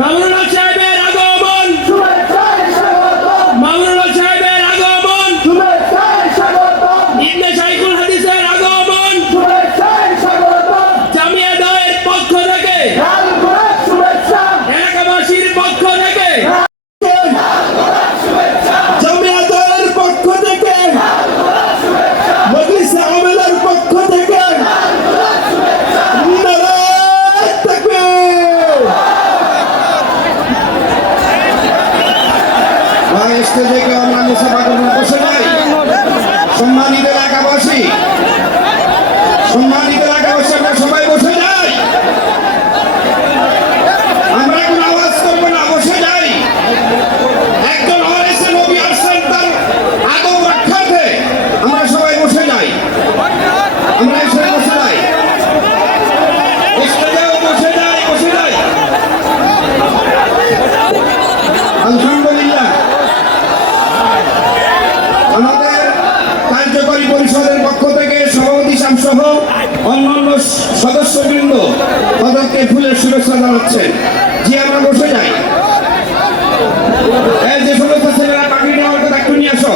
মামুনুল হক সাহেবের আগমন, মামুনুল হক সাহেবের আগমন, ইবনে শাইখুল হাদিসের আগমন, জামিয়া দাওয়ার পক্ষ থেকে, এলাকাবাসীর পক্ষ থেকে, জামিয়া দাওয়ার পক্ষ থেকে, মজলিসে আমিলার পক্ষ থেকে নারায়ে তাকবীর। স্টেজে কেউ অন্যান্য সভাগুলো বসে নাই। সম্মানিত এলাকাবাসী, আমরা সবাই বসে যাই। আমরা এখন আওয়াজ করবো না, বসে যাই। একজন ওয়ারিসে নবী আসছেন, তার আদব রক্ষার্থে আমরা সবাই বসে যাই। আমরা এসে বসে যাই, স্টেজেও বসে যাই। আলহামদুলিল্লাহ, আমাদের কার্যকরী পরিষদের পক্ষ থেকে সভাপতি সাহেব সহ অন্যান্য সদস্যবৃন্দ তাদেরকে ফুলের শুভেচ্ছা জানাচ্ছেন। জি, আমরা বসে যাই। এই যে সমস্ত ছেলেরা পাগড়ি নেওয়ার কথা একটু নিয়ে আসো।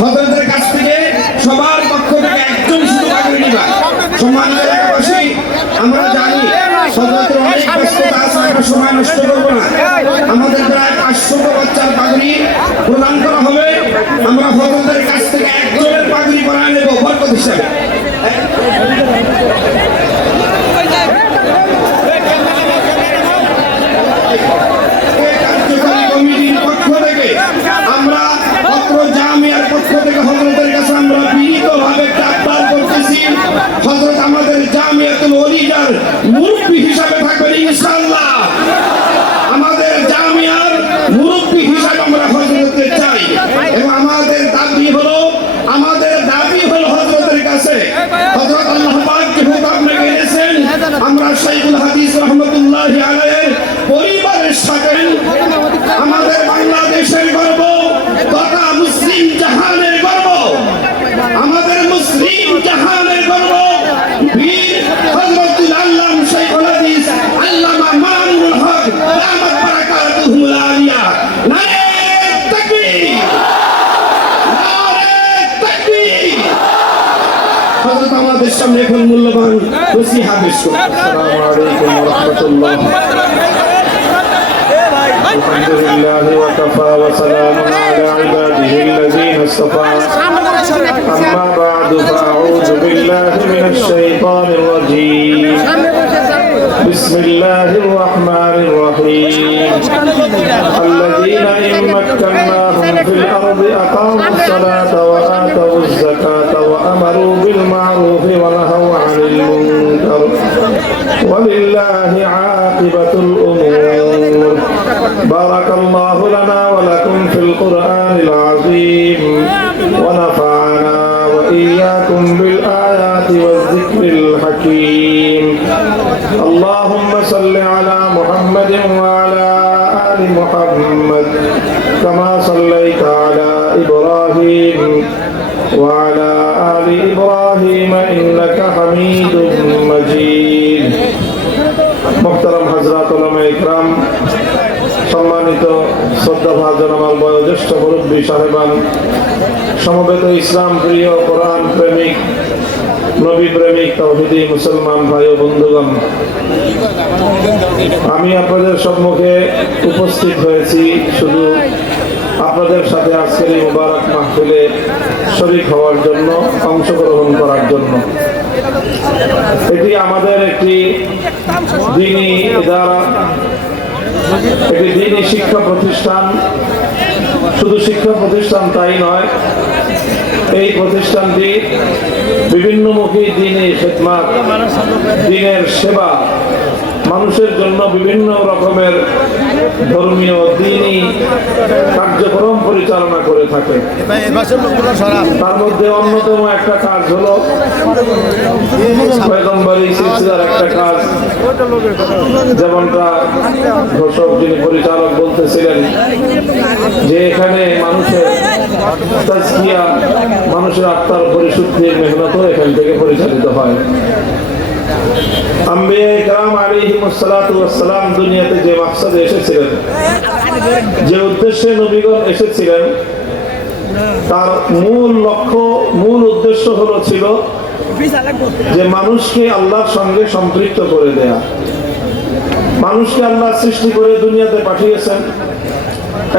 হযরতের কাছ থেকে সবার পক্ষ থেকে একজন শুধু পাগড়ি নিবা। সম্মানিত এলাকাবাসী, আমরা জানি হযরতের অনেক ব্যস্ততা আছে, আমরা সময় নষ্ট করব না। আমাদের প্রায় 500 বাচ্চার পাগড়ি প্রদান করা হবে। আমরা হযরতের কাছ থেকে একজনের পাগড়ি বানিয়ে নেব বরকত হিসাবে। কার্যকরী কমিটির পক্ষ থেকে আমরা অত্র জামিয়ার পক্ষ থেকে হযরতের কাছে আমরা বিনীতভাবে আহ্বান করতেছি, হযরত আমাদের জামিয়াতুল ওলিয়ার মুরব্বি হিসাবে থাকবেন ইনশাআল্লাহ। আমাদের জামিয়ার মুরব্বি হিসাবে আমরা হযরতকে চাই এবং আমাদের দাবি হলো হযরতের কাছে, হযরত আল্লাহ পাক যে হুকুম রেখেছেন, আমরা শাইখুল হাদিস রাহমাতুল্লাহি আলাইহির পরিবারের সাথে আমাদের বাংলাদেশের গর্ব তথা মুসলিম জাহানের গর্ব, আমাদের মুসলিম জাহানের গর্ব বীর হযরতুল আল্লাম শাইখুল হাদিস আল্লামা মামুনুল হক দামাত বারাকাতুহুল আলিয়া। নারে তাকবীর, নারে তাকবীর। হযরত আমাদের সামনে এখন মূল্যবান নসিহত পেশ করবেন। আসসালামু আলাইকুম ওয়া রাহমাতুল্লাহ। আলহামদুলিল্লাহ ওয়া কাফা ওয়া সালামুন আলা ইবাদিহি আল্লাযীনা ইসতাফা। আম্মা বা'দু ফাআউযু বিল্লাহি মিনাশ শাইতানির রাজীম। বিসমিল্লাহির রাহমানির রাহিম। আল্লাযীনা ইন মাক্কান্নাহুম ফিল আরদি আকামুস সালাতা ওয়া আতাউয যাকাতা ওয়া আমারু বিল মা'রুফি ওয়া নাহাউ আনিল মুনকার ওয়া লিল্লাহি আকিবাতুল উমুর। বারাকাল্লাহু লানা ওয়া লাকুম ফিল কুরআনিল আযীম ওয়া নাফা'না ওয়া ইয়্যাকুম বিল আয়াতি ওয়াজ যিকরিল হাকীম। আল্লাহুম্মা সাল্লি আলা মুহাম্মাদিন ওয়া আলা আলি মুহাম্মাদ কামা সাল্লাইতা আলা ইব্রাহিম ওয়া আলা আলি ইব্রাহিম ইন্নাকা হামিদুম মাজিদ। মুহতারাম হযরত উলামায়ে ইকরাম, সম্মানিত শ্রদ্ধাভাজন আমার বয়োজ্যেষ্ঠ মুরব্বী সাহেবান, সমবেত ইসলাম প্রিয়, কোরআন প্রেমিক, নবী প্রেমিক, তাওহীদি মুসলমান ভাই ও বন্ধুগণ, আমি আপনাদের সম্মুখে উপস্থিত হয়েছি শুধু আপনাদের সাথে আজকের এই মুবারক মাহফিলে শরীক হওয়ার জন্য, অংশগ্রহণ করার জন্য। এটি আমাদের একটি দ্বীনি ইদারা, একটি দ্বীনি শিক্ষা প্রতিষ্ঠান। শুধু শিক্ষা প্রতিষ্ঠান তাই নয়, এই প্রতিষ্ঠানটি বিভিন্নমুখী দ্বীনি খিদমাত, দ্বীনের সেবা, মানুষের জন্য বিভিন্ন রকমের ধর্মীয় দ্বীনি কার্যক্রম পরিচালনা করে থাকে। তার মধ্যে অন্যতম একটা কাজ হলো পয়গম্বরী সিলসিলার একটা কাজ, যেমনটা ঘোষক যিনি পরিচালক বলতেছিলেন যে এখানে মানুষের তাজকিয়া, মানুষের আত্মার পরিশুদ্ধির মেহনতও এখান থেকে পরিচালিত হয়। আম্বিয়া ইকরাম আলাইহিম আলাইহিমুসসালাতু ওয়াসসালাম দুনিয়াতে যে মাকসাদে এসেছিলেন, যে উদ্দেশ্যে নবীগণ এসেছিলেন, তার মূল লক্ষ্য, মূল উদ্দেশ্য ছিল যে মানুষকে আল্লাহর সঙ্গে সম্পৃক্ত করে দেয়া। মানুষকে আল্লাহ সৃষ্টি করে দুনিয়াতে পাঠিয়েছেন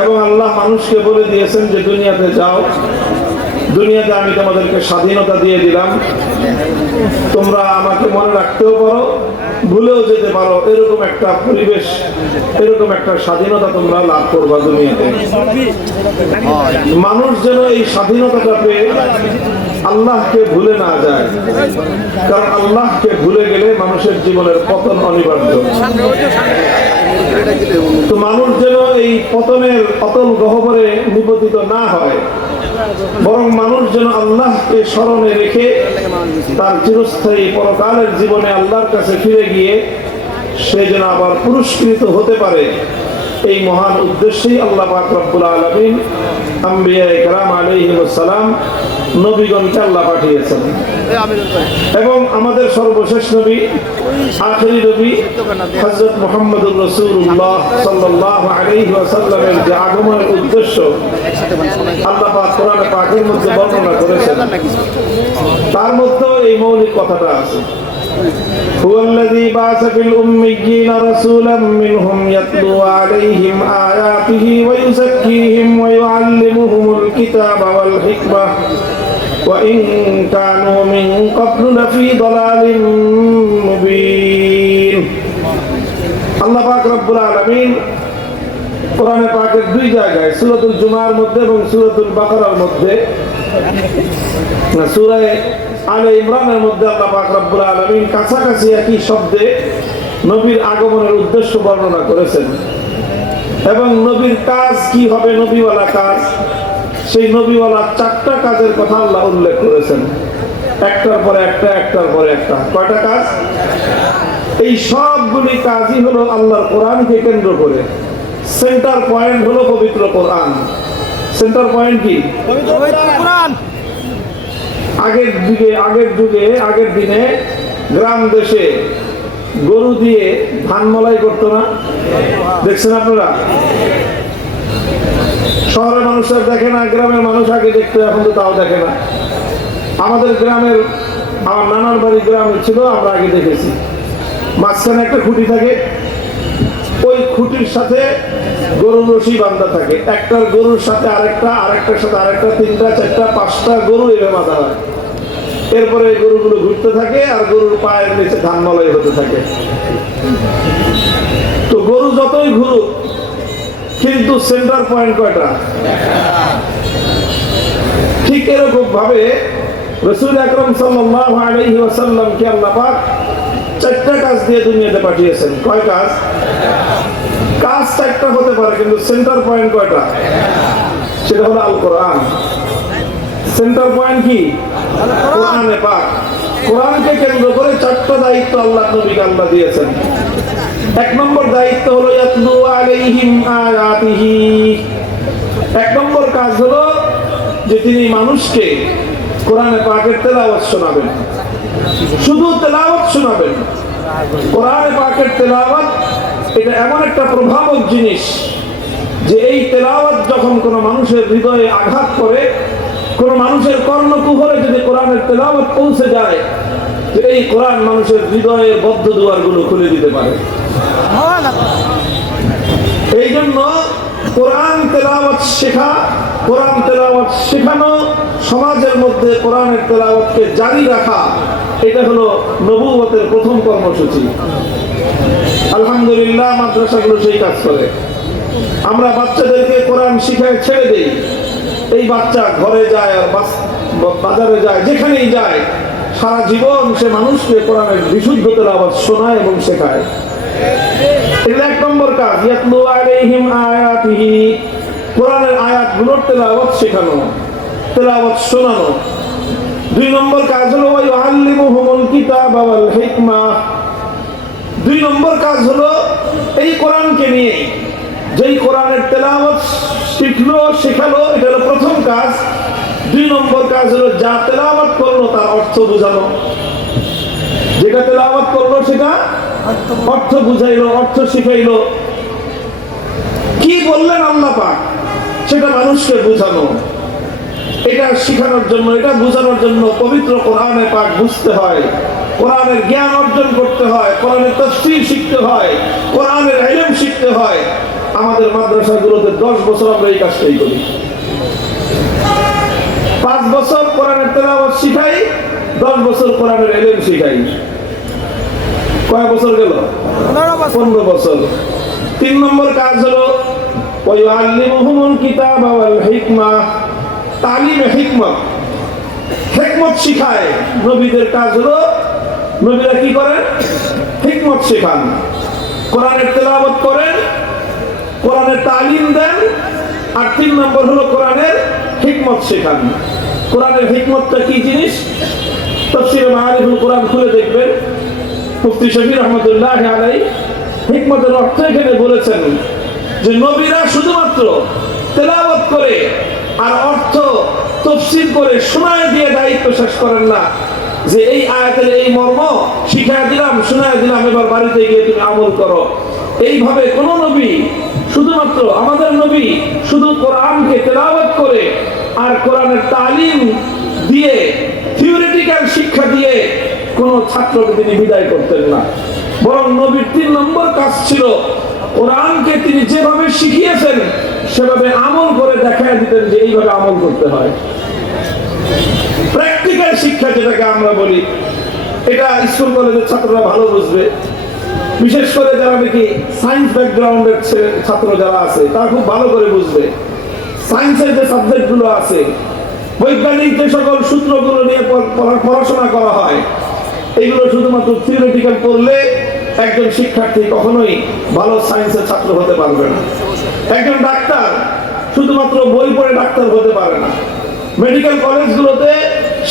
এবং আল্লাহ মানুষকে বলে দিয়েছেন যে দুনিয়াতে যাও, দুনিয়াতে আমি তোমাদেরকে স্বাধীনতা দিয়ে দিলাম, তোমরা আমাকে মনে রাখতেও পারো, ভুলেও যেতে পারো, এরকম একটা পরিবেশ, এরকম একটা স্বাধীনতা তোমরা লাভ করবা দুনিয়াতে। মানুষ যেন এই স্বাধীনতাটা পেয়ে আল্লাহকে ভুলে না যায়, কারণ আল্লাহকে ভুলে গেলে মানুষের জীবনের পতন অনিবার্য। তো মানুষ যেন এই পতনের অতল গহ্বরে নিপতিত না হয়, বরং মানুষ যেন আল্লাহকে স্মরণে রেখে তার চিরস্থায়ী পরকালের জীবনে আল্লাহর কাছে ফিরে গিয়ে সে যেন আবার পুরস্কৃত হতে পারে, এই মহান উদ্দেশ্যেই আল্লাহ পাক রব্বুল আলামিন আম্বিয়া ইকরাম আলাইহিমুস সালাম নবীগণকে আল্লাহ পাঠিয়েছেন। এবং আমাদের সর্বশেষ নবী, আখেরি নবী হযরত মুহাম্মদুর রাসূলুল্লাহ সাল্লাল্লাহু আলাইহি ওয়াসাল্লামের যে আগমনের উদ্দেশ্য আল্লাহ পাক কোরআনে পাকের মধ্যে বর্ণনা করেছেন, তার মধ্যে এই মৌলিক কথাটা আছে, هو الذي بعث في الأميين رسولا منهم يتلو عليهم آياته ويزكيهم ويعلمهم الكتاب والحكمة وإن كانوا من قبل لفي ضلال مبين। আল্লাহ পাক রব্বুল আলামিন কোরআনে পাকের দুই জায়গায়, সূরাতুল জুমার মধ্যে এবং সূরাতুল বাকারার মধ্যে, সূরা আলে ইমরানের মধ্যে আল্লাহ পাক রব্বুল আলামিন কাছাকাছি একই শব্দে নবীর আগমনের উদ্দেশ্য বর্ণনা করেছেন এবং নবীর কাজ কি হবে, নবীওয়ালা কাজ, সেই নবীওয়ালা 4টা কাজের কথা আল্লাহ উল্লেখ করেছেন, একটার পরে একটা, একটার পরে একটা। কয়টা কাজ? এই সবগুলি কাজই হলো আল্লাহর কোরআনকে কেন্দ্র করে। সেন্টার পয়েন্ট হলো পবিত্র কোরআন। সেন্টার পয়েন্ট কি? পবিত্র কোরআন। আগের দিনে গ্রাম দেশে গরু দিয়ে ধান মলাই করতো না? দেখছেন আপনারা? শহরের মানুষরা দেখে না, গ্রামের মানুষ আগে দেখতো, এখন তো তাও দেখে না। আমাদের গ্রামের, আমার নানার বাড়ি গ্রামে ছিল, আমরা আগে দেখেছি মাঝখানে একটা খুঁটি থাকে, ওই খুঁটির সাথে গরুর রশি বাঁধা থাকে, একটার গরুর সাথে আরেকটা, আরেকটার সাথে আরেকটা, 3টা 4টা 5টা গরু এভাবে বাঁধা হয়। এরপরে গরুগুলো ঘুরতে থাকে আর গরুর পায়ের নিচে ধান মলাই হতে থাকে। তো গরু যতই ঘুরুক, কিন্তু সেন্টার পয়েন্ট কয়টা? ঠিক এরকম ভাবে রাসূল আকরাম সাল্লাল্লাহু আলাইহি ওয়াসাল্লামকে আল্লাহ পাক 4টা কাজ দিয়ে দুনিয়াতে পাঠিয়েছেন। কয় কাজ? কাজ 4টা হতে পারে, কিন্তু সেন্টার পয়েন্ট কয়টা? সেটা হলো আল কোরআন। সেন্টার পয়েন্ট কি? কোরআনে পাক। কোরআনকে কেন্দ্র করে 4টা দায়িত্ব আল্লাহ নবীকে আল্লাহ দিয়েছেন। 1 নম্বর দায়িত্ব হলো ইয়াতলু আলাইহিম আয়াতিহি। 1 নম্বর কাজ হলো যে তিনি মানুষকে কোরআনে পাকের তেলাওয়াত শোনাবেন। শুধু তেলাওয়াত শোনাবেন। কোরআনে পাকের তেলাওয়াত এটা এমন একটা প্রভাবক জিনিস যে এই তেলাওয়াত যখন কোনো মানুষের হৃদয়ে আঘাত করে, কোনো মানুষের কর্ণকুহরে যদি কোরআনের তেলাওয়াত পৌঁছে যায়, এই কোরআন মানুষের হৃদয়ের বদ্ধ দুয়ারগুলো খুলে দিতে পারে। এই জন্য কোরআন তেলাওয়াত শেখা, কোরআন তেলাওয়াত শেখানো, সমাজের মধ্যে কোরআনের তেলাওয়াতকে জারি রাখা, এটা হলো নবুয়তের প্রথম কর্মসূচি। আলহামদুলিল্লাহ মাদ্রাসাগুলো সেই কাজ করে। আমরা বাচ্চাদেরকে কোরআন শিখায় ছেড়ে দেই, এই বাচ্চা ঘরে যায় আর বাজারে যায়, যেখানেই যায়, সারা জীবন সে মানুষকে কোরআনের বিশুদ্ধ তেলাওয়াত শোনায় এবং শেখায়। এটা 1 নম্বর কাজ, ইয়াতলু আলাইহিম আয়াতিহি। কোরআনের আয়াতগুলোর তেলাওয়াত শেখানো, তেলাওয়াত শোনানো। 2 নম্বর কাজ হলো ওয়াইউআল্লিমুহুমুল কিতাবা ওয়াল হিকমা। 2 নম্বর কাজ হলো এই কোরআনকে নিয়ে যেই কোরআনের তেলাওয়াত শিখলো, শেখালো, এটা হলো প্রথম কাজ। 2 নম্বর কাজ হলো যা তেলাওয়াত করলো তার অর্থ বোঝানো। যেটা তেলাওয়াত করলো সেটা অর্থ বুঝাইলো, অর্থ শিখাইলো। কি বললেন আল্লাহ পাক সেটা মানুষকে বুঝানো, এটা শিখানোর জন্য, এটা বোঝানোর জন্য পবিত্র কোরআনে পাক বুঝতে হয়, কোরআনের জ্ঞান অর্জন করতে হয়, কোরআনের তাফসীর শিখতে হয়, কোরআনের ইলম শিখতে হয়। আমাদের মাদ্রাসাগুলোতে 10 বছর আমরা এই কাজটাই করি। 5 বছর কোরআনের তেলাওয়াত শিখাই, 10 বছর কোরআনের ইলম শিখাই। কয় বছর গেল? 15 বছর। 3 নম্বর কাজ হলো ওয়ায়ুআল্লিমুহুমুল কিতাবা ওয়াল হিকমা, তালিমে হিকমত, হিকমত শিখায়। নবীদের কাজ হলো, নবীরা কি করেন? হিকমত শেখান, কোরআনের তেলাওয়াত করেন, কোরআনের তালিম দেন। আর 3 নম্বর হলো কোরআনের হিকমত শেখান। কোরআনের হিকমতটা কি জিনিস? তাফসীরে মাআরিফুল কোরআন খুলে দেখবেন, মুফতি শফি রহমাতুল্লাহি আলাইহি হিকমতের অর্থ এখানে বলেছেন যে নবীরা শুধুমাত্র তেলাওয়াত করে আর অর্থ তাফসীর করে শোনায় দিয়ে দায়িত্ব শেষ করেন না, যে এই আয়াতের এই মর্ম শিখায় দিলাম, শোনায় দিলাম, এবার বাড়িতে গিয়ে তুমি আমল করো। এইভাবে কোন নবী, শুধুমাত্র আমাদের নবী শুধু কোরআনকে তেলাওয়াত করে আর কোরআনের তালিম দিয়ে, থিওরিটিক্যাল শিক্ষা দিয়ে কোন ছাত্রকে তিনি বিদায় করতেন না। বরং নবীর 3 নম্বর কাজ ছিল কোরআনকে তিনি যেভাবে শিখিয়েছেন সেভাবে আমল করে দেখায় দিতেন যে এইভাবে আমল করতে হয়। প্র্যাকটিক্যাল শিক্ষা যেটাকে আমরা বলি, এটা স্কুল কলেজের ছাত্ররা ভালো বুঝবে। বিশেষ করে যারা নাকি সায়েন্স ব্যাকগ্রাউন্ডের ছাত্র যারা আছে তারা খুব ভালো করে বুঝবে। সায়েন্সের যে সাবজেক্টগুলো আছে, বৈজ্ঞানিক যে সকল সূত্রগুলো নিয়ে পড়াশোনা করা হয়, এগুলো শুধুমাত্র থিওরিটিক্যাল পড়লে একজন শিক্ষার্থী কখনোই ভালো সায়েন্সের ছাত্র হতে পারবে না। একজন ডাক্তার শুধুমাত্র বই পড়ে ডাক্তার হতে পারে না। মেডিকেল কলেজগুলোতে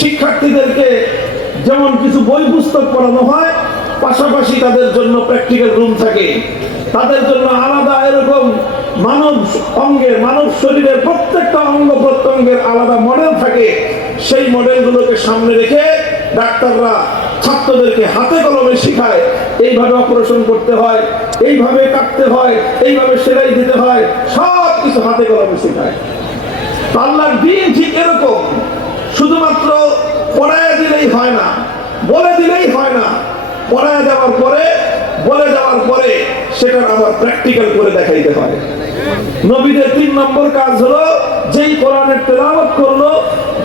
শিক্ষার্থীদেরকে যেমন কিছু বই পুস্তক পড়ানো হয়, পাশাপাশি তাদের জন্য প্র্যাকটিক্যাল রুম থাকে, তাদের জন্য আলাদা এরকম মানব অঙ্গের, মানব শরীরের প্রত্যেকটা অঙ্গ প্রত্যঙ্গের আলাদা মডেল থাকে। সেই মডেলগুলোকে সামনে রেখে ডাক্তাররা ছাত্রদেরকে হাতে কলমে শিখায়, এইভাবে অপারেশন করতে হয়, এইভাবে কাটতে হয়, এইভাবে সেলাই দিতে হয়, সব কিছু হাতে কলমে শেখায়। আল্লাহর দ্বীন ঠিক এরকম, শুধুমাত্র পড়ায় দিলেই হয় না, বলে দিলেই হয় না। পড়ায় যাওয়ার পরে, বলে যাওয়ার পরে সেটার আবার প্র্যাকটিক্যাল করে দেখাইতে হয়। নবীদের 3 নম্বর কাজ হলো যেই কোরআনের তেলাওয়াত করলো,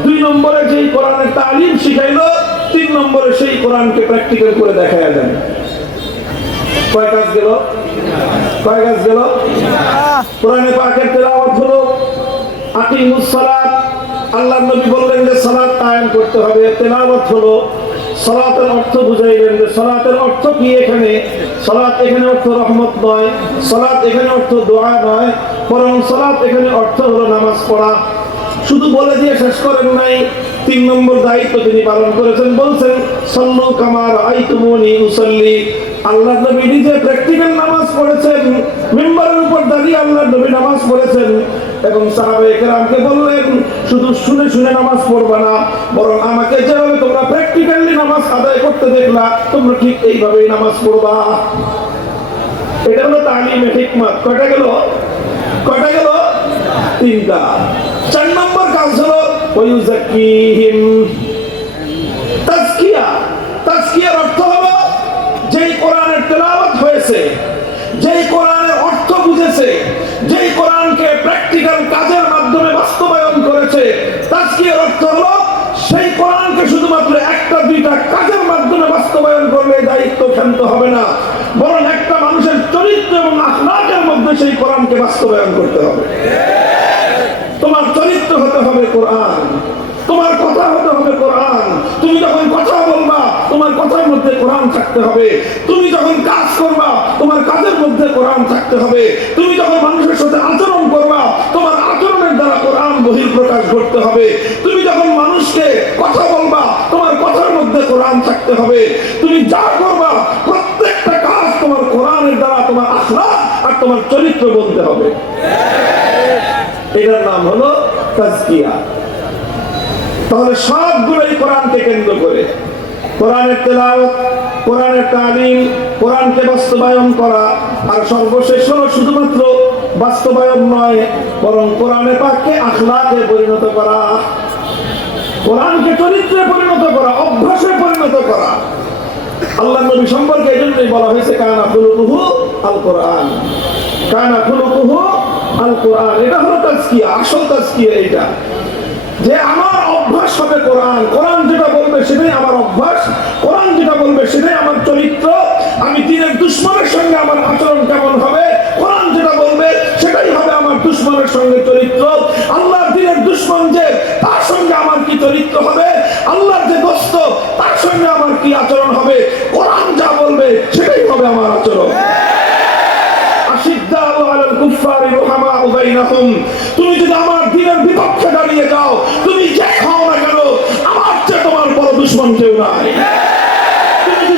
2 নম্বরে যেই কোরআনের তালিম শিখাইলো, 3 নম্বরে সেই কোরআনকে প্র্যাকটিক্যাল করে দেখাইয়া দেন। কয় কাজ গেল? কয় কাজ গেল? কোরআনে পাকের তেলাওয়াত হলো আকিমুস সালাত, আল্লাহর নবী বললেন যে সালাত কায়েম করতে হবে। তেলাওয়াত হলো সালাতের অর্থ বুঝাইলেন যে সালাতের অর্থ কি। এখানে সালাত এখানে অর্থ রহমত নয়, সালাত এখানে অর্থ দোয়া নয়, বরং সালাত এখানে অর্থ হলো নামাজ পড়া। শুধু বলে দিয়ে শেষ করেন নাই, 3 নম্বর দায়িত্ব তিনি পালন করেছেন। বলছেন সাল্লু কামা রাআইতুমুনি উসাল্লি। আল্লাহর নবী নিজে প্র্যাকটিক্যাল নামাজ পড়েছেন, মিম্বারের উপর দাঁড়িয়ে আল্লাহর নবী নামাজ পড়েছেন এবং সাহাবায়ে কেরামকে বললেন শুধু শুনে শুনে নামাজ পড়বা না, বরং আমাকে যেভাবে তোমরা প্র্যাকটিক্যালি নামাজ আদায় করতে দেখলা তোমরা ঠিক এইভাবেই নামাজ পড়বা। এটা হলো তালিমে হিকমত। কয়টা গেল? কয়টা গেল? 3টা। 4 নম্বর কাজ হলো ওয়ায়ুযাক্কিহিম, তাজকিয়া। তাজকিয়ার অর্থ হলো যেই কোরআনের তেলাওয়াত হয়েছে, যেই কোরআনের অর্থ বুঝেছে, যেই কোরআনকে প্র্যাকটিক্যাল কাজের মাধ্যমে বাস্তবায়ন করেছে, তাজকিয়ার অর্থ হলো সেই কোরআনকে শুধুমাত্র 1টা 2টা কাজের মাধ্যমে বাস্তবায়ন করলে দায়িত্ব ক্ষান্ত হবে না, বরং একটা মানুষের চরিত্র এবং আখলাকের মধ্যে সেই কোরআনকে বাস্তবায়ন করতে হবে। তোমার চরিত্র হতে হবে কোরআন, তোমার কথা হতে হবে কোরআন। তুমি যখন কথা বলবা তোমার কথার মধ্যে কোরআন থাকতে হবে, তুমি যখন কাজ করবা তোমার কাজের মধ্যে কোরআন থাকতে হবে, তুমি যখন মানুষের সাথে আচরণ করবা তোমার আচরণের দ্বারা কোরআন বহিঃপ্রকাশ করতে হবে, তুমি যখন মানুষকে কথা বলবা তোমার কথার মধ্যে কোরআন থাকতে হবে, তুমি যা করবা প্রত্যেকটা কাজ তোমার কোরআনের দ্বারা তোমার আখলাক আর তোমার চরিত্র বলতে হবে। এটার নাম হলো তাজকিয়া। তাহলে সবগুলোই কোরআনকে কেন্দ্র করে। কোরআনের তেলাওয়াত, কোরআনের তালিম, কোরআনকে বাস্তবায়ন করা, আর সর্বশেষ হলো শুধুমাত্র বাস্তবায়ন নয়, বরং কোরআনে পাককে আখলাকে পরিণত করা, কোরআনকে চরিত্রে পরিণত করা, অভ্যাসে পরিণত করা। আল্লাহ নবী সম্পর্কে এই জন্যই বলা হয়েছে কানা খুলুকুহু আল কোরআন, কানা খুলুকুহু আল কোরআন। এটা হলো তাজকিয়া, আসল তাজকিয়া এইটা, যে আমার অভ্যাস হবে কোরআন, কোরআন যেটা বলবে সেটাই আমার অভ্যাস, কোরআন যেটা বলবে সেটাই আমার চরিত্র। আমি দিনের দুশ্মনের সঙ্গে আমার আচরণ কেমন হবে, কোরআন যেটা বলবে সেটাই হবে আমার দুশ্মনের সঙ্গে চরিত্র। আল্লাহর দিনের দুশ্মন যে, তার সঙ্গে আমার কি চরিত্র হবে, আল্লাহর যে দোস্ত তার সঙ্গে আমার কি আচরণ হবে, কোরআন যা বলবে সেটাই হবে আমার আচরণ। তুমি যদি আমার দিনের বিপক্ষে দাঁড়িয়ে যাও, তুমি যে খাও না কেন, আমার চেয়ে তোমার বড় দুশ্মন কেউ নাই।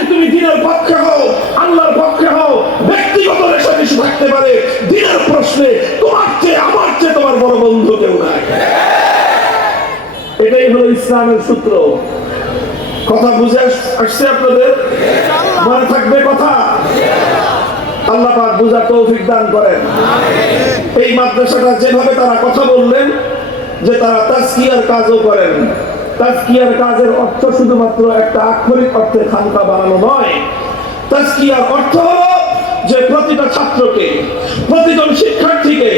তুমি দিনের পক্ষে হও, আল্লাহর পক্ষে হও, ব্যক্তিগত রেশারেশি থাকতে পারে, দিনের প্রশ্নে তোমার চেয়ে আমার চেয়ে তোমার বড় বন্ধু কেউ নাই। এটাই হলো ইসলামের সূত্র। কথা বুঝে আসছে আপনাদের? মনে থাকবে কথা? আল্লাহ পাক বুঝার তৌফিক দান করেন। এই মাদ্রাসাটা যেভাবে তারা কথা বললেন যে তারা তাজকিয়ার কাজও করেন, তাজকিয়ার কাজের অর্থ শুধুমাত্র একটা আক্ষরিক অর্থে খানকা বানানো নয়। তাজকিয়ার অর্থ হলো যে প্রতিটা ছাত্রকে, প্রতিজন শিক্ষার্থীকে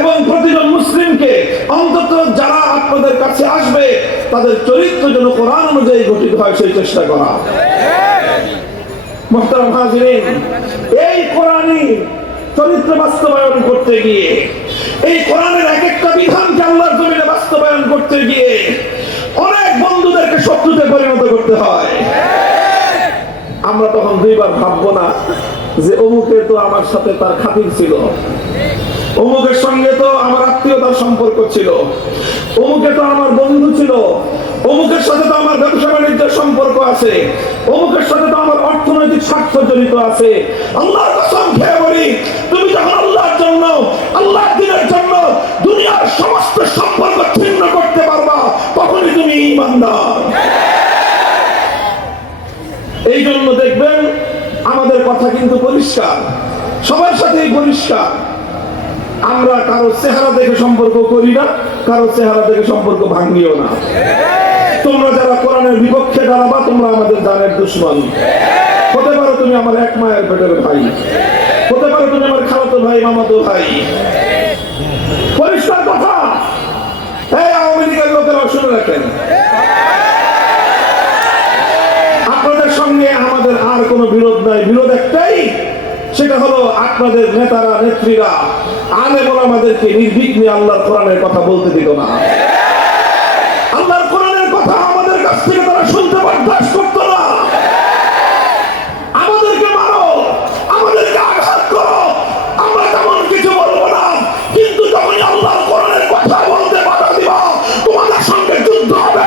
এবং প্রতিজন মুসলিমকে, অন্তত যারা আপনাদের কাছে আসবে তাদের চরিত্র যেন কোরআন অনুযায়ী গঠিত হয় সেই চেষ্টা করা। মুহতারাম হাজিরিন, এই কোরআনই চরিত্র বাস্তবায়ন করতে গিয়ে, এই কোরআনের এক একটা বিধানকে আল্লাহর জমিনে বাস্তবায়ন করতে গিয়ে অনেক বন্ধুদেরকে শত্রুতে পরিণত করতে হয়। আমরা তখন দুইবার ভাববো না যে অমুকে তো আমার সাথে তার খাতির ছিল, অমুকের সঙ্গে তো আমার আত্মীয়তার সম্পর্ক ছিল, অমুকে তো আমার বন্ধু ছিল, অমুকের সাথে তো আমার ব্যবসা বাণিজ্যের সম্পর্ক আছে, অমুকের সাথে তো আমার অর্থনৈতিক স্বার্থ জড়িত আছে। আল্লাহর কসম খেয়ে বলি, তুমি যখন আল্লাহর জন্য, আল্লাহর দ্বীনের জন্য দুনিয়ার সমস্ত সম্পর্ক ছিন্ন করতে পারবা, তখনই তুমি ঈমানদার। এই জন্য দেখবেন আমাদের কথা কিন্তু পরিষ্কার, সবার সাথেই পরিষ্কার। আমরা কারো চেহারা দেখে সম্পর্ক করি না, কারো চেহারা দেখে সম্পর্ক ভাঙিও না। তোমরা যারা কোরআনের বিপক্ষে দাঁড়াবা, তোমরা আমাদের জানের দুশ্মন। হতে পারো তুমি আমার এক মায়ের পেটের ভাই, হতে পারো তুমি আমার খালাতো ভাই, মামাতো ভাই। পরিষ্কার কথা। এই আওয়ামী লীগের লোকেরা শুনে রাখেন, আপনাদের সঙ্গে আমাদের আর কোনো বিরোধ নাই। বিরোধ একটাই, সেটা হলো আপনাদের নেতারা, নেত্রীরা, আলেম ওলামাদেরকে নির্বিঘ্নে আল্লাহর কোরআনের কথা বলতে দিত না। আল্লাহর কোরআনের কথা আমাদের কাছ থেকে তারা শুনতে বরদাস্ত করত না। আমাদেরকে মারো, আমাদেরকে আঘাত করো, আমরা তেমন কিছু বলবো না, কিন্তু যখনই আল্লাহর কোরআনের কথা বলতে বাধা দিবা, তোমাদের সঙ্গে যুদ্ধ হবে।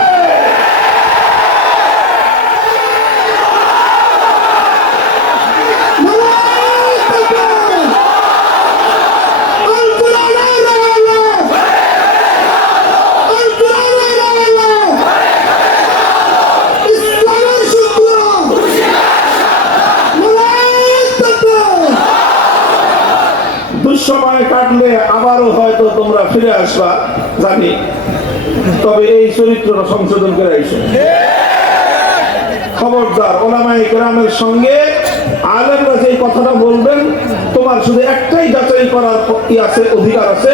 সময় কাটলে আবারও হয়তো তোমরা ফিরে আসবা জানি, তবে এই চরিত্র সংশোধন করে আইসো। খবরদার, ওলামায়ে কেরামের সঙ্গে আলেমরা যে কথাটা বলবেন, তোমার শুধু একটাই যাচাই করার কি আছে, অধিকার আছে,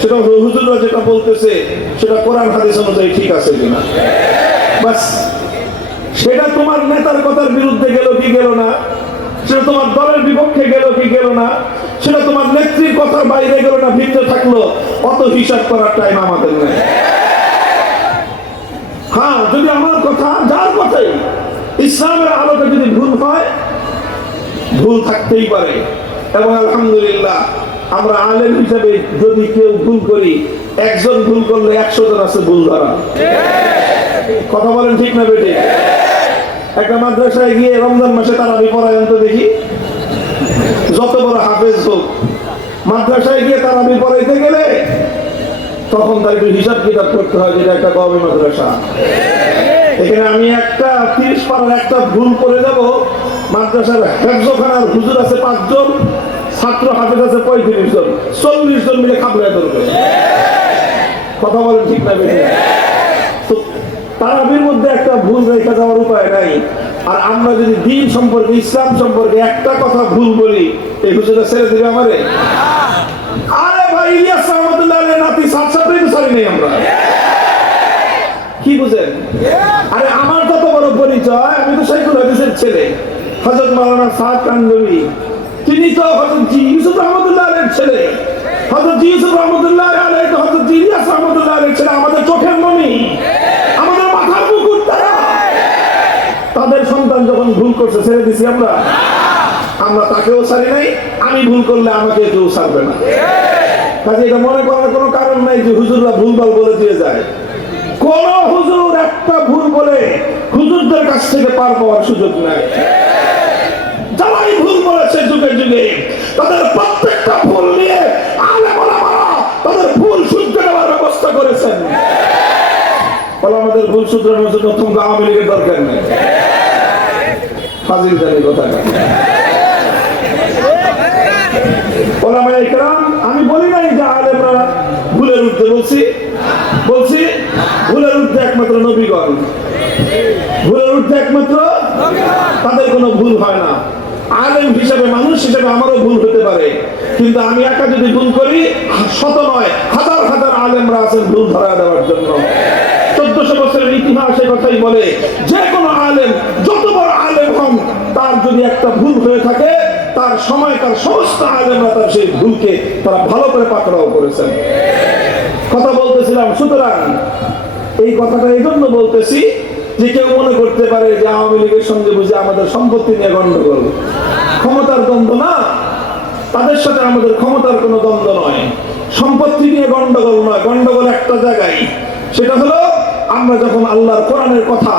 সেটা হুজুররা যেটা বলতেছে সেটা কোরআন হাদিস অনুযায়ী ঠিক আছে কিনা। বাস, সেটা তোমার নেতার কথার বিরুদ্ধে গেল কি গেল না, সেটা তোমার দলের বিপক্ষে গেল কি গেল না, সেটা তোমার নেত্রীর কথার বাইরে গেল না, ভিতরে থাকলো, অত হিসাব করার টাইম আমাদের নেই। হ্যাঁ, যদি আমার কথা, যার কথাই ইসলামের আলোকে যদি ভুল হয়, ভুল থাকতেই পারে, এবং আলহামদুলিল্লাহ আমরা আলেম হিসেবে যদি কেউ ভুল করি, একজন ভুল করলে 100 জন আছে ভুল ধরা। কথা বলেন ঠিক না বেটি? একটা মাদ্রাসায় গিয়ে রমজান মাসে তারাবি পড়ায় তো দেখি, যত বড় হাফেজ হোক, মাদ্রাসায় গিয়ে তারাবি পড়াইতে গেলে তখন তার একটু হিসাব কিতাব করতে হয়, যেটা একটা কওমি মাদ্রাসা। এখানে আমি একটা 30 পারার একটা ভুল করে যাব, মাদ্রাসার হেফজখানার হুজুর আছে 5 জন, ছাত্র হাফেজ আছে 35 জন, 40 জন মিলে খাবলায় ধরবে। কথা বলেন ঠিক না বেশি? তো তারাবির মধ্যে একটা ভুল রেখে যাওয়ার উপায় নাই। আর আমরা যদি দিন সম্পর্কে, ইসলাম সম্পর্কে একটা কথা ভুল বলি, এই হুজুরা ছেড়ে দিবে আমারে? আরে ভাই, ইলিয়াস রহমতুল্লাহ আলাইহির নাতি সাতসাতেই তো ছাড়ি নেই আমরা। কি বুঝেন? আরে আমার কত বড় পরিচয়, আমি তো শাইখুল হাদিসের ছেলে, হযরত মাওলানা সাদ কানজবি, তিনি তো হযরত জি ইউসুফ রহমতুল্লাহ আলাইহির ছেলে। হযরত জি ইউসুফ রহমতুল্লাহ আলাইহি তো হযরত জি ইলিয়াস রহমতুল্লাহ আলাইহির ছেলে, আমাদের চোখের মণি, আমাদের মাথার মুকুট তারা। তাদের সন্তান যখন ভুল করছে ছেড়ে দিছি আমরা? আমরা তাকেও ছাড়ি নাই, আমি ভুল করলে আমাকে কেউ ছাড়বে না। কাজে এটা মনে করার কোনো কারণ নাই যে হুজুররা ভুলভাল বলে দিয়ে যায়। কোন হুজুর একটা ভুল বলে হুজুরদের কাছ থেকে পার পাওয়ার সুযোগ নাই। যারাই ভুল বলেছে যুগে যুগে, তাদের প্রত্যেকটা ভুল নিয়ে আলেম ওলামারা তাদের ভুল শুধরে দেওয়ার ব্যবস্থা করেছেন। আমাদের ভুল শুধরানোর জন্য তোমরা আওয়ামী লীগের দরকার নেই। ফাজিল জানি কথা। ওলামায়ে কেরাম, আমি বলি নাই যে আলেমরা ভুলের ঊর্ধ্বে, বলছি ভুলের ঊর্ধ্বে একমাত্র নবীগণ, ভুলের ঊর্ধ্বে একমাত্র তাদের কোনো ভুল হয় না। আলেম হিসেবে, মানুষ হিসেবে আমারও ভুল হতে পারে, কিন্তু আমি একা যদি ভুল করি, শত নয় হাজার হাজার আলেমরা আছেন ভুল ধরা দেওয়ার জন্য। 1400 বছরের ইতিহাসে কথাই বলে, যে কোনো আলেম, যত বড় আলেম হন, তার যদি একটা ভুল হয়ে থাকে, তার সময়কার সমস্ত আলেমরা তার সেই ভুলকে তারা ভালো করে পাকড়াও করেছেন। কথা বলতেছিলাম, সুতরাং এই কথাটা এই জন্য বলতেছি যে কেউ মনে করতে পারে যে আওয়ামী লীগের সঙ্গে বুঝে আমাদের সম্পত্তি নিয়ে গন্ডগোল, ক্ষমতার দ্বন্দ্ব না। তাদের সাথে আমাদের ক্ষমতার কোনো দ্বন্দ্ব নয়, সম্পত্তি নিয়ে গন্ডগোল নয়। গন্ডগোল একটা জায়গায়, সেটা হলো আমরা যখন আল্লাহর কোরআনের কথা,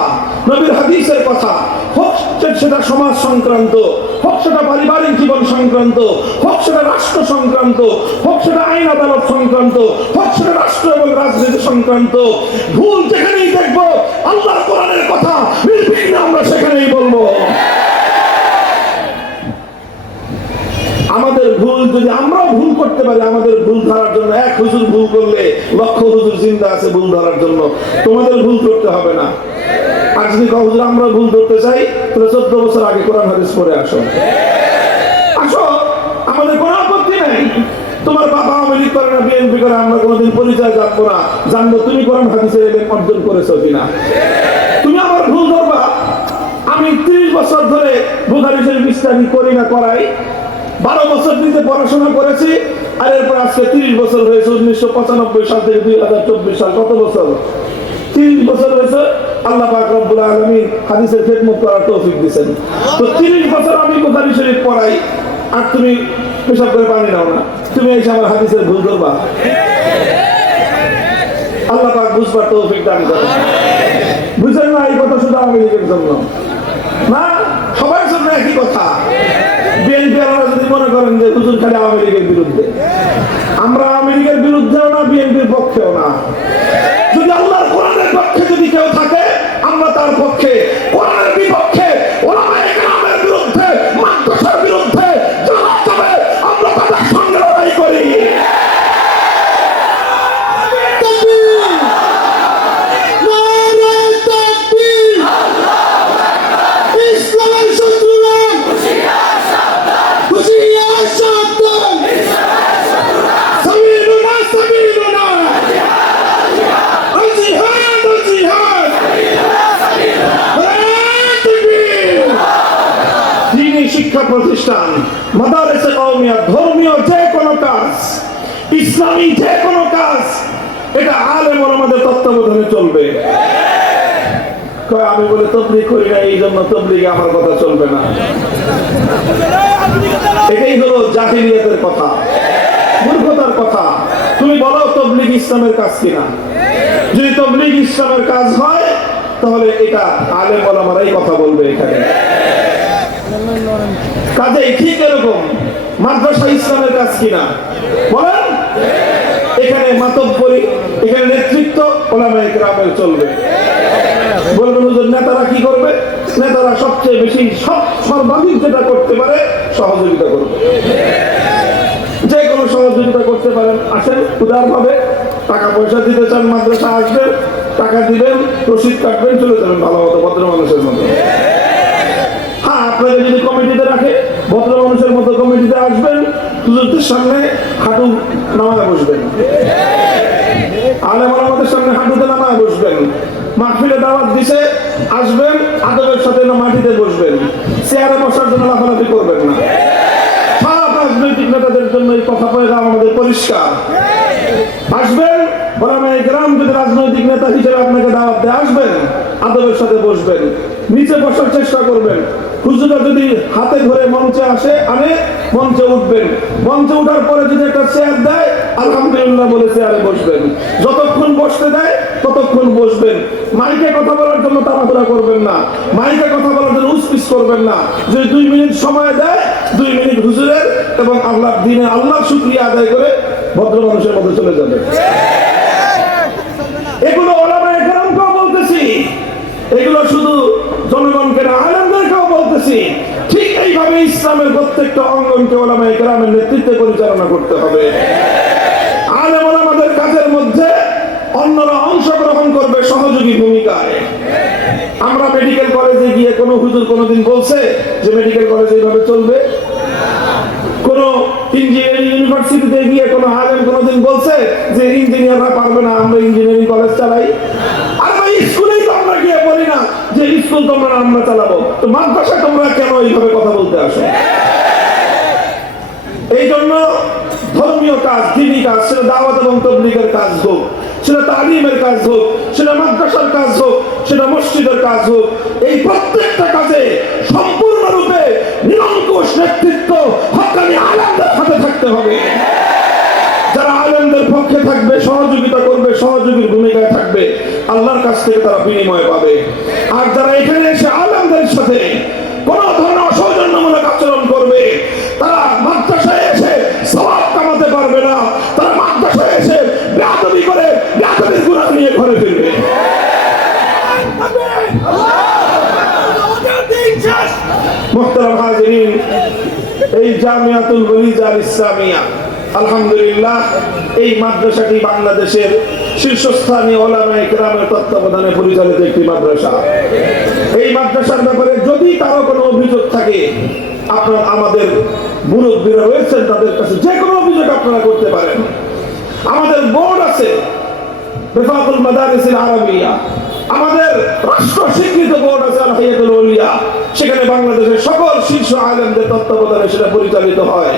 নবীর হাদিসের কথা, হোক সেটা সমাজ সংক্রান্ত, হোক সেটা পারিবারিক জীবন সংক্রান্ত, হোক সেটা রাষ্ট্র সংক্রান্ত, হোক সেটা আইন আদালত সংক্রান্ত, হোক সেটা রাষ্ট্র এবং রাজনীতি সংক্রান্ত, ভুল যেখানেই দেখবো আল্লাহর কোরআনের কথা নির্বিঘ্নে আমরা সেখানেই বলবো। আমাদের ভুল যদি আমরাও ভুল করতে পারি, আমাদের ভুল ধরার জন্য এক হুজুর ভুল করলে লক্ষ হুজুর জিন্দা আছে ভুল ধরার জন্য। তোমাদের ভুল করতে হবে না। আর যদি হুজুর আমরা ভুল ধরতে চাই, তাহলে 14 বছর আগে কোরআন হাদিস পড়ে আসো, আমাদের কোনো আপত্তি নাই। তোমার বাবা আওয়ামী লীগ করে না, বিএনপি করে, আমরা কোনোদিন পরিচয় জানবো না, জানবো তুমি কোরআন হাদিসের এলেম অর্জন করেছো কিনা। তুমি আমার ভুল ধরবা। আমি 30 বছর ধরে বুখারী শরীফ ইসলামি করি না করাই, 12 বছর দিতে পড়াশোনা করেছি, আর এরপর আজকে 30 বছর হয়েছে। 1995 সাল থেকে 2024 সাল, কত বছর? 30 বছর হয়েছে। আল্লাহ পাক রব্বুল আলামিন হাদিসের খেদমত করার তৌফিক দিয়েছেন। তো 30 বছর আমি বুখারী শরীফ পড়াই, আর তুমি পেশাব করে পানি নাও না, তুমি এসে আমার হাদিসের ভুল ধরবা? আল্লাহ পাক বুঝবার তৌফিক দান করেন। বুঝলেন না? এই কথা শুধু আওয়ামী লীগের জন্য না, সবার জন্য একই কথা। বিএনপি আপনারা যদি মনে করেন যে হুজুর খালি আওয়ামী লীগের বিরুদ্ধে, আমরা আওয়ামী লীগের বিরুদ্ধেও না, বিএনপির পক্ষেও না। যদি আল্লাহর কোরআনের পক্ষে যদি কেউ থাকে, আমরা তার পক্ষে। কোরআনের বিপক্ষে, ওলামায়ে কেরামের বিরুদ্ধে, মাদ্রাসার বিরুদ্ধে যারা যাবে, আমরা তাদের সঙ্গে লড়াই করি। শিক্ষা প্রতিষ্ঠান, মাদারেসে কওমিয়া, ধর্মীয় যে কোনো কাজ, ইসলামী যে কোনো কাজ, এটা আলেম ওলামাদের তত্ত্বাবধানে চলবে। আমি বলে তাবলীগ করি না, এই জন্য তাবলীগে আমার কথা চলবে না। এটাই হলো জাহিলিয়াতের কথা, মূর্খতার কথা। তুমি বলো তাবলীগ ইসলামের কাজ কিনা। যদি তাবলীগ ইসলামের কাজ হয়, তাহলে এটা আলেম ওলামারাই কথা বলবে এখানে। কাজেই ঠিক এরকম মাদ্রাসা ইসলামের কাজ কিনা বলেন। এখানে মাতব্বরি, এখানে নেতৃত্ব ওলামায়ে কেরামের চলবে। বলবেন হুজুর নেতারা কি করবে? নেতারা সবচেয়ে বেশি সর্বাধিক যেটা করতে পারে সহযোগিতা করবে। যে কোনো সহযোগিতা করতে পারেন, আসেন উদারভাবে। টাকা পয়সা দিতে চান, মাদ্রাসা আসবেন, টাকা দিবেন, রসিদ কাটবেন, চলে যাবেন ভালো মতো ভদ্র মানুষের মতো। হ্যাঁ, আপনাদের যদি কমিটিতে রাখে, ভদ্র মানুষের মতো কমিটিতে আসবেন, হুজুরদের সামনে হাঁটু নামায় বসবেন, আলেম ওলামাদের সামনে হাঁটুতে নামায় বসবেন। মাহফিলে দাওয়াত দিছে, আসবেন, আদবের সাথে না মাটিতে বসবেন, চেয়ারে বসার জন্য লাফালাফি করবেন না। সব রাজনৈতিক নেতাদের জন্য এই কথা পয়গাম আমাদের পরিষ্কার। আসবেন, ওলামায়ে কেরাম যদি রাজনৈতিক নেতা হিসেবে আপনাকে দাওয়াত দিয়ে আসবেন, আদবের সাথে বসবেন, নিচে বসার চেষ্টা করবেন। হুজুরা যদি হাতে ধরে মঞ্চে আনে, মঞ্চে উঠবেন। মঞ্চে উঠার পরে যদি একটা চেয়ার দেয়, আলহামদুলিল্লাহ বলে চেয়ারে বসবেন। যতক্ষণ বসতে দেয় ততক্ষণ বসবেন। মাইকে কথা বলার জন্য তাড়াহুড়া করবেন না, মাইকে কথা বলার জন্য উসপিস করবেন না। যদি 2 মিনিট সময় দেয়, 2 মিনিট হুজুরের এবং আল্লাহর দিনে আল্লাহর শুকরিয়া আদায় করে ভদ্র মানুষের মধ্যে চলে যাবে। এগুলো ওলামায়ে কেরামকেও বলতেছি, এগুলো শুধু জনগণকে না, আলেমদেরকেও বলতেছি। ঠিক এইভাবে ইসলামের প্রত্যেকটা অঙ্গনকে ওলামায়ে কেরামের নেতৃত্বে পরিচালনা করতে হবে। আলেম ওলামাদের কাজের মধ্যে অন্যরা অংশগ্রহণ করবে সহযোগী ভূমিকায়। আমরা মেডিকেল কলেজে গিয়ে কোনো হুজুর কোনোদিন বলছে যে মেডিকেল কলেজ এইভাবে চলবে? কোন ইঞ্জিনিয়ারিং ইউনিভার্সিটিতে গিয়ে কোন আলেম কোনোদিন বলছে যে ইঞ্জিনিয়াররা পারবে না, আমরা ইঞ্জিনিয়ারিং কলেজ চালাই? আর ভাই, স্কুলেই তো আমরা গিয়ে বলি না যে স্কুল তোমরা আমরা চালাবো, তো মাদ্রাসা তোমরা কেন এইভাবে কথা বলতে আসো? এই জন্য ধর্মীয় কাজ, দ্বীনি কাজ, সেটা দাওয়াত এবং তাবলীগের কাজ হোক, সেটা তালিমের কাজ হোক, সেটা মাদ্রাসার কাজ হোক, সেটা মসজিদের কাজ হোক, এই প্রত্যেকটা কাজে সম্পূর্ণরূপে নিরঙ্কুশ নেতৃত্ব হক্কানি আলেমদের হাতে থাকতে হবে। যারা আলেমদের পক্ষে থাকবে, সহযোগিতা করবে, সহযোগীর ভূমিকায় থাকবে, আল্লাহর কাছ থেকে তারা বিনিময় পাবে। আর যারা এখানে এসে আলেমদের সাথে কোন ধরনের অসৌজন্যমূলক আচরণ করবে, তারা মাদ্রাসায় এসে সওয়াব কামাতে পারবে না, তারা মাদ্রাসায় এসে বেয়াদবি করে বেয়াদবির গুনাহ নিয়ে ঘরে ফিরবে। মুহতারাম হাজিরিন, এই জামিয়াতুল ওয়ালিদ আল ইসলামিয়া, আলহামদুলিল্লাহ, এই মাদ্রাসাটি বাংলাদেশের শীর্ষস্থানীয় ওলামায়ে কেরামের তত্ত্বাবধানে পরিচালিত একটি মাদ্রাসা। এই মাদ্রাসার ব্যাপারে যদি কারো কোনো অভিযোগ থাকে, আপনারা আমাদের মুরব্বীরা রয়েছেন, তাদের কাছে যে কোনো অভিযোগ আপনারা করতে পারেন। আমাদের বোর্ড আছে, রিফাকুল মাদারিসিল আরাবিয়া, আমাদের রাষ্ট্র স্বীকৃত বোর্ড আছে আল হায়াতুল আউলিয়া, সেখানে বাংলাদেশের সকল শীর্ষ আলেমদের তত্ত্বাবধানে সেটা পরিচালিত হয়।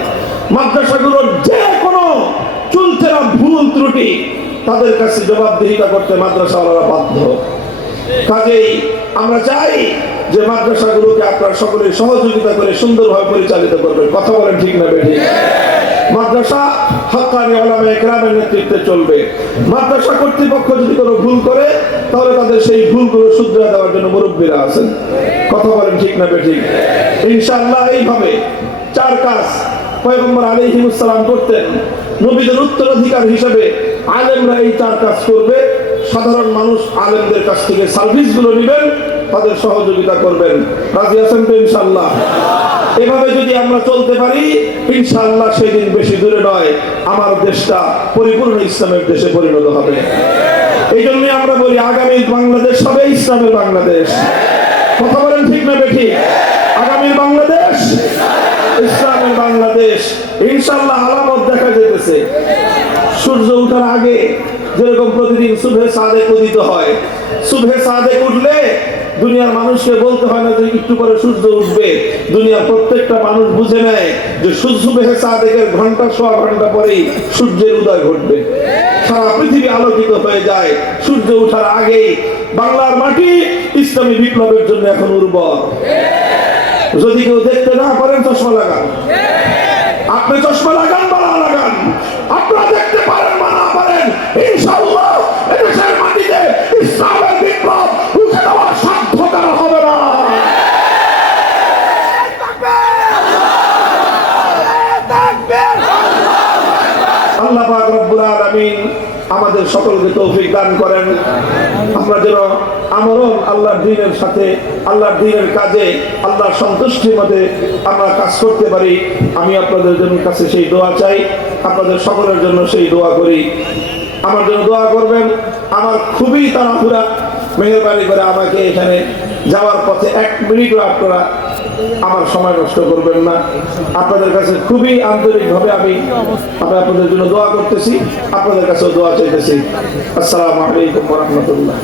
মাদ্রাসাগুলোর যে কোনো চুলচেরা ভুল ত্রুটি তাদের কাছে জবাবদিহিতা করতে মাদ্রাসাওয়ালারা বাধ্য। কাজেই আমরা চাই যে মাদ্রাসাগুলোকে আপনারা সকলে সহযোগিতা করে সুন্দরভাবে পরিচালিত করবেন। কথা বলেন ঠিক না বেঠিক? মাদ্রাসা হক্কানি ওলামায়ে কেরামের নেতৃত্বে চলবে। মাদ্রাসা কর্তৃপক্ষ যদি কোনো ভুল করে, তাহলে তাদের সেই ভুলগুলো শুধরে দেওয়ার জন্য মুরব্বীরা আছেন। কথা বলেন ঠিক না বেঠিক? ইনশাআল্লাহ এইভাবে 4 কাজ পয়গম্বর আলাইহিস সালাম করতেন। নবীদের উত্তরাধিকার হিসেবে আলেমরা এই 4 কাজ করবে। সাধারণ মানুষ আলেমদের কাছ থেকে সার্ভিসগুলো নেবেন, তাদের সহযোগিতা করবেন। রাজি আছেন তো ইনশাআল্লাহ? এভাবে যদি আমরা চলতে পারি, ইনশাআল্লাহ সেদিন বেশি দূরে নয়, আমার দেশটা পরিপূর্ণ ইসলামের দেশে পরিণত হবে। এই জন্য আমরা বলি, আগামী বাংলাদেশ হবে ইসলামের বাংলাদেশ। কথা বলেন ঠিক না বেঠিক? আগামী বাংলাদেশ ইসলামের বাংলাদেশ। ইনশাআল্লাহ আলামত দেখা যেতেছে। সূর্য ওঠার আগে যেরকম প্রতিদিন সুবহে সাদেক উদিত হয়, সুবহে সাদেক উঠলে দুনিয়ার মানুষকে বলতে হয় না যে একটু পরে সূর্য উঠবে। দুনিয়ার প্রত্যেকটা মানুষ বুঝে নেয় যে সুবহে সাদেকের ঘন্টা সোয়া ঘন্টা পরেই সূর্যের উদয় ঘটবে। সারা পৃথিবী আলোকিত হয়ে যায় সূর্য ওঠার আগেই। বাংলার মাটি ইসলামী বিপ্লবের জন্য এখন উর্বর। যদি কেউ দেখতে না পারেন, চশমা লাগান। আপনি চশমা লাগান বা না লাগান, আপনারা দেখতে পারেন বা না পারেন, ইনশাআল্লাহ এদেশের মাটিতে ইসলামের বিপ্লব রুখে দেওয়ার সাধ্য কারো হবে না। আল্লাহ পাক রব্বুল আলামিন আমাদের সকলকে তৌফিক দান করেন। আমরা যেন আমরণ আল্লাহর দ্বীনের সাথে, আল্লাহর দ্বীনের কাজে, আল্লাহর সন্তুষ্টির মধ্যে আমরা কাজ করতে পারি। আমি আপনাদের জন্য কাছে সেই দোয়া চাই, আপনাদের সকলের জন্য সেই দোয়া করি। আমার জন্য দোয়া করবেন। আমার খুবই তাড়াহুড়া, মেহেরবানি করে আমাকে এখানে যাওয়ার পথে 1 মিনিটও আপনারা আমার সময় নষ্ট করবেন না। আপনাদের কাছে খুবই আন্তরিকভাবে আমি আপনাদের জন্য দোয়া করতেছি, আপনাদের কাছেও দোয়া চাইতেছি। আসসালামু আলাইকুম ওয়া রাহমাতুল্লাহ।